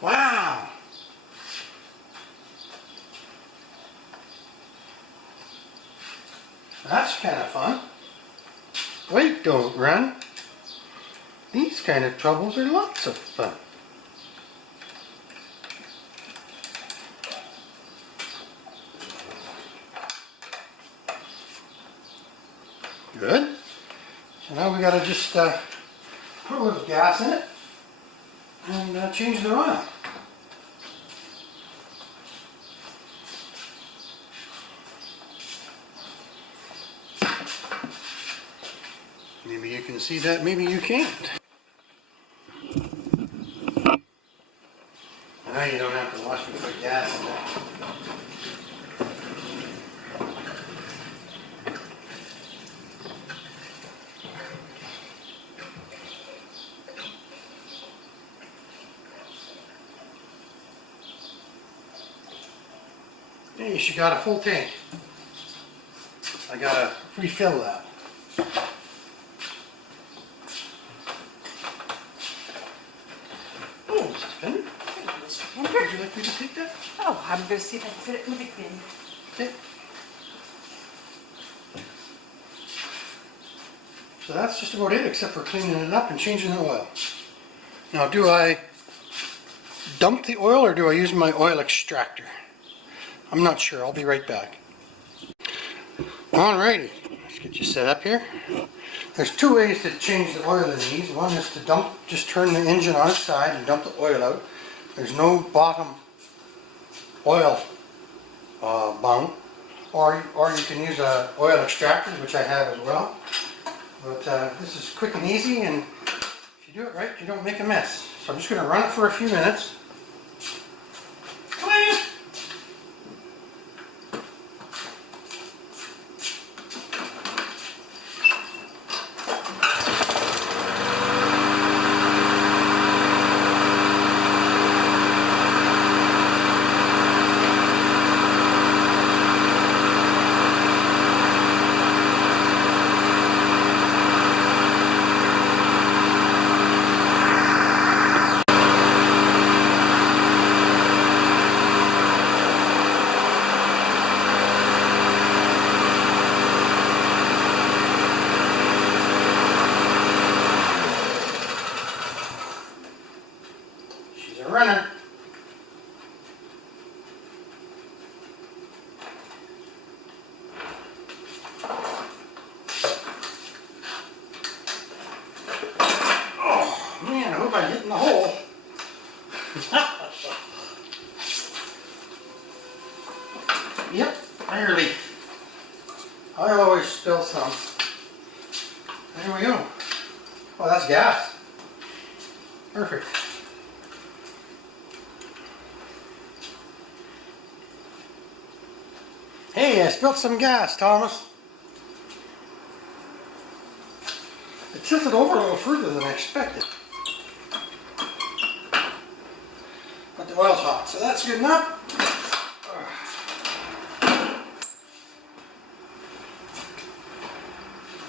Wow! That's kind of fun. Wait, don't run. These kind of troubles are lots of fun. Good. So now we gotta just put a little gas in it and change the oil. Maybe you can see that, maybe you can't. I know you don't have to watch me put gas in it. Hey, she got a full tank. I gotta refill that. Oh, is this pen? Would you like me to take that? Oh, I'm going to see if I can fit it in the big bin. Okay. So that's just about it, except for cleaning it up and changing the oil. Now, do I dump the oil or do I use my oil extractor? I'm not sure. I'll be right back. Alrighty, let's get you set up here. There's two ways to change the oil in these. One is to dump, just turn the engine on its side and dump the oil out. There's no bottom oil bung, or you can use an oil extractor, which I have as well. But this is quick and easy, and if you do it right, you don't make a mess. So I'm just going to run it for a few minutes. Runner. Oh man, I hope I get in the hole. Yep, barely. I always spill some. There we go. Oh, that's gas. Perfect. Hey, I spilled some gas, Thomas. It tilted over a little further than I expected. But the oil's hot, so that's good enough.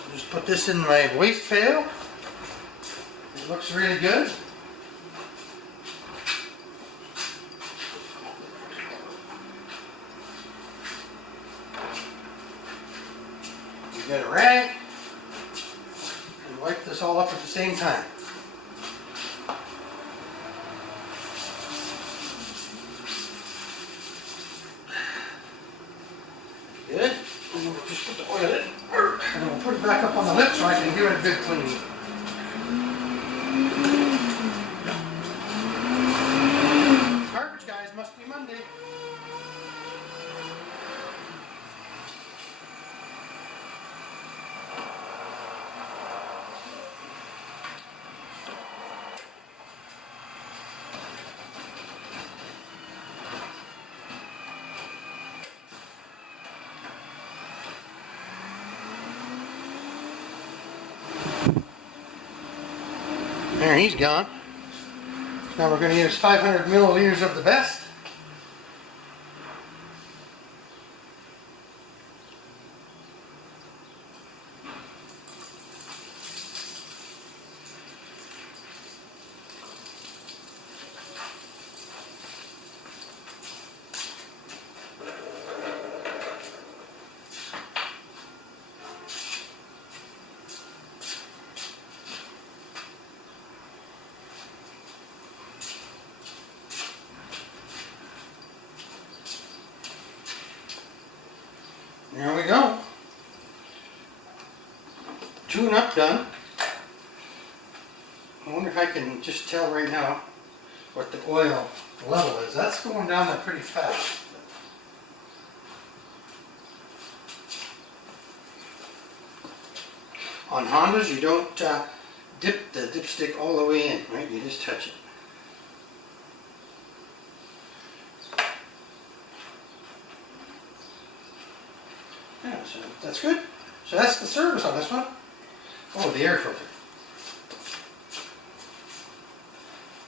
I'll just put this in my waste pail. It looks really good. Get a rag and wipe this all up at the same time. Good. And then we'll just put the oil in and we'll put it back up on the lip so I can give it a good clean. Garbage guys, must be Monday. There, he's gone. Now we're going to use 500 milliliters of the best. tune-up done. I wonder if I can just tell right now what the oil level is. That's going down there pretty fast. On Hondas, you don't dip the dipstick all the way in, right? You just touch it. Yeah, so that's good. So that's the service on this one. Oh, the air filter.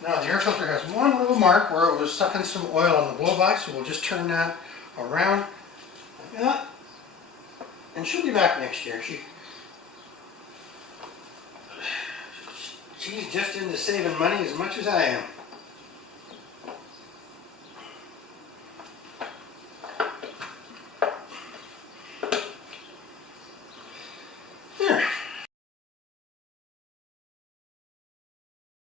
Now the air filter has one little mark where it was sucking some oil on the blow-by, so we'll just turn that around like that. And she'll be back next year. She's just into saving money as much as I am.